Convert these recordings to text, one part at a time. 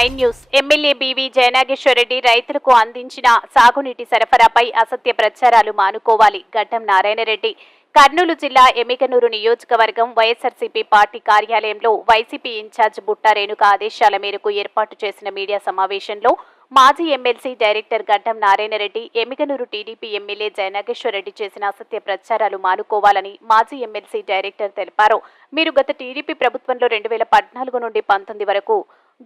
MG9 news. MLA BV Jayanageswara Reddy రైతులకు అందించిన సాగునీటి సరఫరాపై అసత్య ప్రచారాలు మానుకోవాలి. గడ్డం నారాయణరెడ్డి. కర్నూలు జిల్లా ఎమ్మిగనూరు నియోజకవర్గం వైఎస్ఆర్సీపీ పార్టీ కార్యాలయంలో వైసీపీ ఇన్ఛార్జ్ బుట్టా రేణుక ఆదేశాల మేరకు ఏర్పాటు చేసిన మీడియా సమావేశంలో మాజీ ఎమ్మెల్సీ డైరెక్టర్ గడ్డం నారాయణరెడ్డి ఎమ్మిగనూరు టీడీపీ ఎమ్మెల్యే జయనాగేశ్వరరెడ్డి చేసిన అసత్య ప్రచారాలు మానుకోవాలని మాజీ ఎమ్మెల్సీ డైరెక్టర్ తెలిపారు. మీరు గత టీడీపీ ప్రభుత్వంలో 2014 నుండి 19 వరకు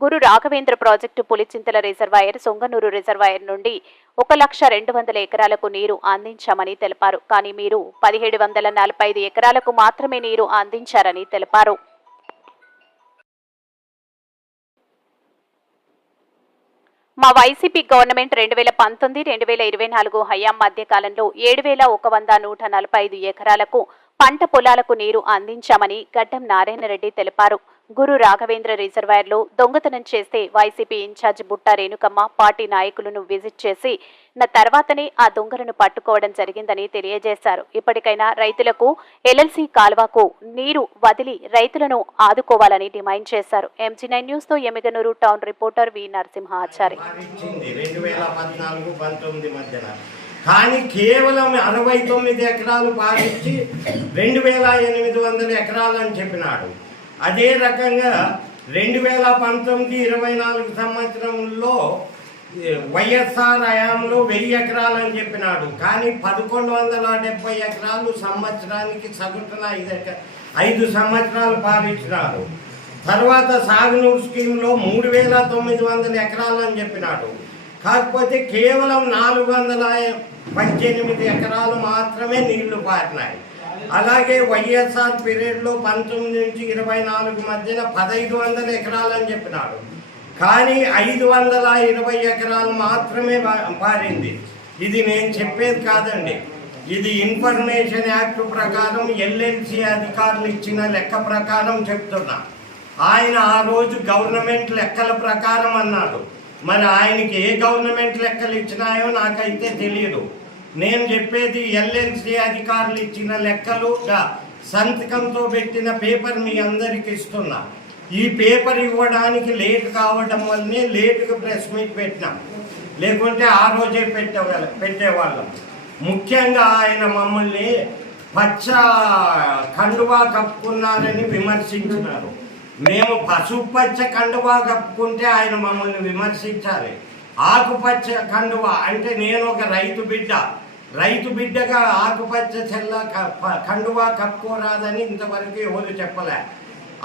Guru Raghavendra project Pulichintala reservoir, Songanuru reservoir నుండి 1,02,00,000 ఎకరాలకు నీరు అందించామని తెలిపారు. కానీ మీరు 1,745 ఎకరాలకు మాత్రమే నీరు అందించారని తెలిపారు. మా వైసీపీ గవర్నమెంట్ 2019-2024 హయాం మధ్యకాలంలో 7,145 ఎకరాలకు పంట పొలాలకు నీరు అందించామని గడ్డం నారాయణరెడ్డి తెలిపారు. గురు రాఘవేంద్ర రిజర్వాయర్లో దొంగతనం చేస్తే YCP incharge Butta Renukamma party నాయకులను విజిట్ చేసి తర్వాతనే ఆ దొంగలను పట్టుకోవడం జరిగిందని తెలియజేశారు. ఇప్పటికైనా రైతులకు ఎల్ఎల్సీ కాల్వకు నీరు వదిలి రైతులను ఆదుకోవాలని డిమాండ్ చేశారు. MG9 న్యూస్ తో ఎమ్మిగనూరు టౌన్ రిపోర్టర్ వి నరసింహాచారి. కానీ కేవలం 69 ఎకరాలు పాలించి 2,800 ఎకరాలు అని చెప్పినాడు. అదే రకంగా 2019-24 సంవత్సరంలో వైఎస్ఆర్ హయాంలో 1000 ఎకరాలు అని చెప్పినాడు. కానీ 1170 ఎకరాలు సంవత్సరానికి సగటున 5 సంవత్సరాలు పాలించినారు. తర్వాత సాగునూరు స్కీమ్లో 3,900 ఎకరాలు అని చెప్పినాడు. కాకపోతే కేవలం 418 ఎకరాలు మాత్రమే నీళ్లు పారినాయి. అలాగే వైఎస్ఆర్ పీరియడ్లో 19 నుంచి 24 మధ్యన 1,500 ఎకరాలు అని చెప్పినాడు. కానీ 520 ఎకరాలు మాత్రమే పారింది. ఇది నేను చెప్పేది కాదండి, ఇది ఇన్ఫర్మేషన్ యాక్ట్ ప్రకారం ఎల్ఎల్సీ అధికారులు ఇచ్చిన లెక్క ప్రకారం చెప్తున్నా. ఆయన ఆ రోజు గవర్నమెంట్ లెక్కల ప్రకారం అన్నాడు. మరి ఆయనకి ఏ గవర్నమెంట్ లెక్కలు ఇచ్చినాయో నాకైతే తెలియదు. నేను చెప్పేది ఎల్ఎల్సీ అధికారులు ఇచ్చిన లెక్కలు సంతకంతో పెట్టిన పేపర్ మీ అందరికి ఇస్తున్నా. ఈ పేపర్ ఇవ్వడానికి లేట్ కావడం వల్లనే లేటుగా ప్రెస్ మీట్ పెట్టినాం, లేకుంటే ఆ రోజే పెట్టేవాళ్ళం. ముఖ్యంగా ఆయన మమ్మల్ని పచ్చ కండువా కప్పుకున్నారని విమర్శించినారు. మేము పసుపచ్చ కండువా కప్పుకుంటే ఆయన మమ్మల్ని విమర్శించాలి. ఆకుపచ్చ కండువా అంటే నేను ఒక రైతు బిడ్డగా ఆకుపచ్చ కండువా కప్పుకోరాదని ఇంతవరకు ఎవరు చెప్పలే.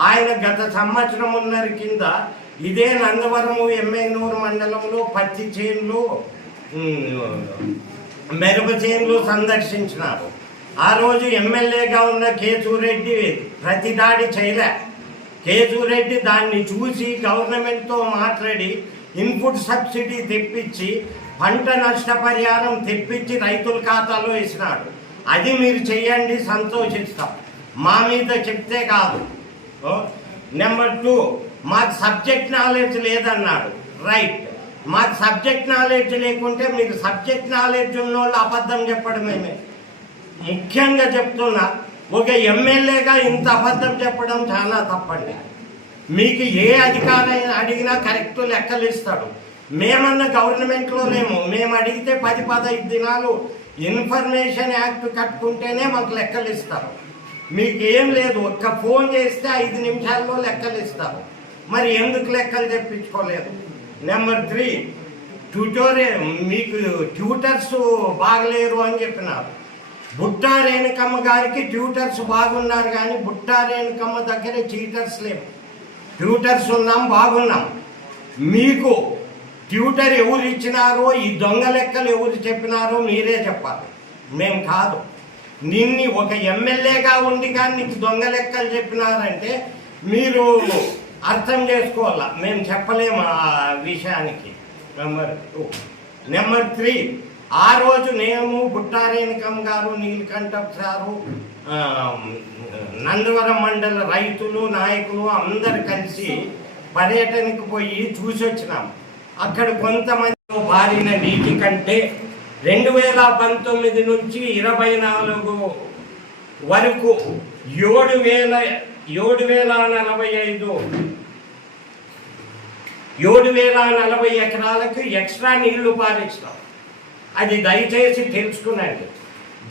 ఆయన గత సంవత్సరంన్నర కింద ఇదే నందవరము ఎమ్మెగనూరు మండలంలో పత్తి చేన్లు, మిరప చేన్లు సందర్శించినారు. ఆ రోజు ఎమ్మెల్యేగా ఉన్న కేశూరెడ్డి ప్రతి దాడి చేయలే. కేశూరెడ్డి దాన్ని చూసి గవర్నమెంట్తో మాట్లాడి ఇన్పుట్ సబ్సిడీ తెప్పించి పంట నష్టపరిహారం తెప్పించి రైతుల ఖాతాలో వేసినాడు. అది మీరు చెయ్యండి, సంతోషిస్తాం. మా మీద చెప్తే కాదు. నెంబర్ 2, మాకు సబ్జెక్ట్ నాలెడ్జ్ లేదన్నాడు. రైట్, మాకు సబ్జెక్ట్ నాలెడ్జ్ లేకుంటే మీరు సబ్జెక్ట్ నాలెడ్జ్ ఉన్నోళ్ళు అబద్ధం చెప్పడమేమే. ముఖ్యంగా చెప్తున్నా, ఒక ఎమ్మెల్యేగా ఇంత అబద్ధం చెప్పడం చాలా తప్పండి. మీకు ఏ అధికారి అడిగినా కరెక్ట్ లెక్కలు ఇస్తాడు. మేమన్నా గవర్నమెంట్లో లేము. మేము అడిగితే 10-15 దినాలు ఇన్ఫర్మేషన్ యాక్ట్ కట్టుకుంటేనే మాకు లెక్కలు ఇస్తారు. మీకు ఏం లేదు, ఒక్క ఫోన్ చేస్తే 5 నిమిషాల్లో లెక్కలు ఇస్తారు. మరి ఎందుకు లెక్కలు తెప్పించుకోలేదు? నెంబర్ 3, మీకు ట్యూటర్స్ బాగలేరు అని చెప్పినారు. బుట్టా రేణుకమ్మ గారికి ట్యూటర్స్ బాగున్నారు, కానీ బుట్టా రేణుకమ్మ దగ్గర చీటర్స్ లేవు. ట్యూటర్స్ ఉన్నాం, బాగున్నాం. మీకు ట్యూటర్ ఎవరు ఇచ్చినారో, ఈ దొంగ లెక్కలు ఎవరు చెప్పినారో మీరే చెప్పాలి, మేము కాదు. నిన్ని ఒక ఎమ్మెల్యేగా ఉండి కానీ నీకు దొంగ లెక్కలు చెప్పినారంటే మీరు అర్థం చేసుకోవాలా. మేము చెప్పలేము ఆ విషయానికి. నెంబర్ 3, ఆ రోజు నేను బుట్టా రేణుకమ్మ గారు, నీలకంఠం సారు, నందవరం మండల రైతులు నాయకులు అందరు కలిసి పర్యటనకు పోయి చూసి వచ్చినాం. అక్కడ కొంతమంది పారిన నీటి కంటే 2019 నుంచి 24 వరకు 7,045 7,040 ఎకరాలకు ఎక్స్ట్రా నీళ్లు పారిస్తాం. అది దయచేసి తెలుసుకునండి.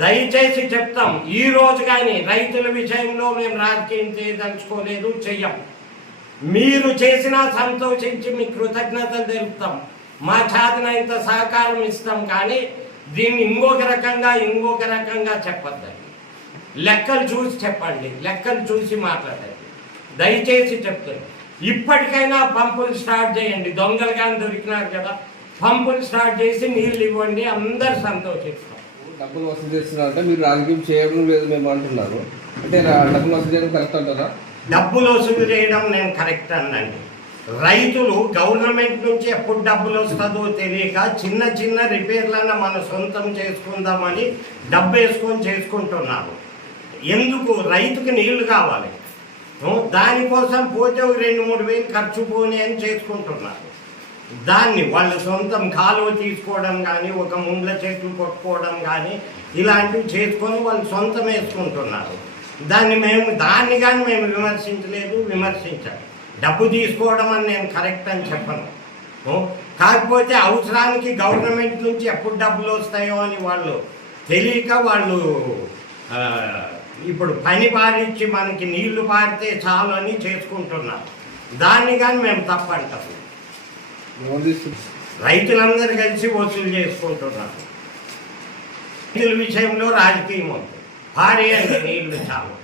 దయచేసి చెప్తాం, ఈ రోజు కానీ రైతుల విషయంలో మేము రాజకీయం చేయదలుచుకోలేదు, చెయ్యం. మీరు చేసినా సంతోషించి మీ కృతజ్ఞతలు తెలుపుతాం, మా చేతనంత సహకారం ఇస్తాం. కానీ దీన్ని ఇంకొక రకంగా చెప్పొద్దండి. లెక్కలు చూసి చెప్పండి, లెక్కలు చూసి మాట్లాడండి. దయచేసి చెప్తాను, ఇప్పటికైనా పంపులు స్టార్ట్ చేయండి. దొంగలు కానీ దొరికినారు కదా, పంపులు స్టార్ట్ చేసి నీళ్ళు ఇవ్వండి, అందరు సంతోషిస్తాం. డబ్బులు వసూలు చేస్తున్నారంటే మీరు రాజకీయం చేయడం లేదు మేము అంటున్నారు. అంటే డబ్బులు వసూలు చేయడం కరెక్ట్ అంటారా? డబ్బులు వసూలు చేయడం నేను కరెక్ట్ అనండి. రైతులు గవర్నమెంట్ నుంచి ఎప్పుడు డబ్బులు వస్తుందో తెలియక చిన్న చిన్న రిపేర్లన్నా మన సొంతం చేసుకుందామని డబ్బు వేసుకొని చేసుకుంటున్నారు. ఎందుకు? రైతుకి నీళ్లు కావాలి, దానికోసం పోతే 2-3 వేలు ఖర్చు పోనీ అని చేసుకుంటున్నారు. దాన్ని వాళ్ళ సొంతం కాలువ తీసుకోవడం కానీ, ఒక ముండ్ల చెట్లు కొట్టుకోవడం కానీ ఇలాంటివి చేసుకొని వాళ్ళు సొంతం వేసుకుంటున్నారు. దాన్ని కానీ మేము విమర్శించలేదు, విమర్శించాలి. డబ్బు తీసుకోవడం అని నేను కరెక్ట్ అని చెప్పను. కాకపోతే అవసరానికి గవర్నమెంట్ నుంచి ఎప్పుడు డబ్బులు వస్తాయో అని వాళ్ళు తెలియక వాళ్ళు ఇప్పుడు పని పారిచ్చి మనకి నీళ్లు పారితే చాలు అని చేసుకుంటున్నారు. దాన్ని కానీ మేము తప్పంటాం. రైతులందరూ కలిసి వసూలు చేసుకుంటున్నారు. రైతుల విషయంలో రాజకీయం ఉంది. భారీ అంటే నీళ్లు చాలు,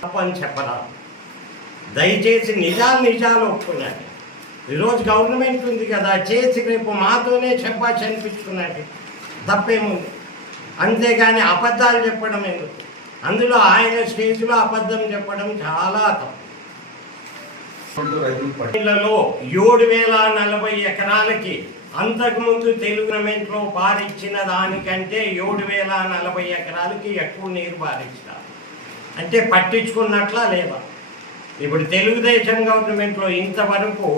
తప్పని చెప్పరాదు. దయచేసి నిజాలు ఒప్పుకున్నాడు. ఈరోజు గవర్నమెంట్ ఉంది కదా, చేసి రేపు మాతోనే చెప్పాచి అనిపించుకున్నట్టు తప్పేముంది. అంతేగాని అబద్ధాలు చెప్పడం ఎందుకు? అందులో ఆయన స్టేజ్లో అబద్ధం చెప్పడం చాలా తప్పు. 7,040 ఎకరాలకి అంతకుముందు తెలుగు గవర్నమెంట్లో పారిచ్చిన దానికంటే 7,040 ఎకరాలకి ఎక్కువ నీరు పారించారు. అంటే పట్టించుకున్నట్లా లేదా? ఇప్పుడు తెలుగుదేశం గవర్నమెంట్లో ఇంతవరకు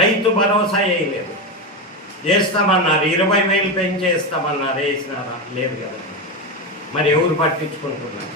రైతు భరోసా వేయలేదు. వేస్తామన్నారు, 20,000 పెంచేస్తామన్నారు, వేసినారా? లేదు కదా. మరి ఎవరు పట్టించుకుంటున్నారు?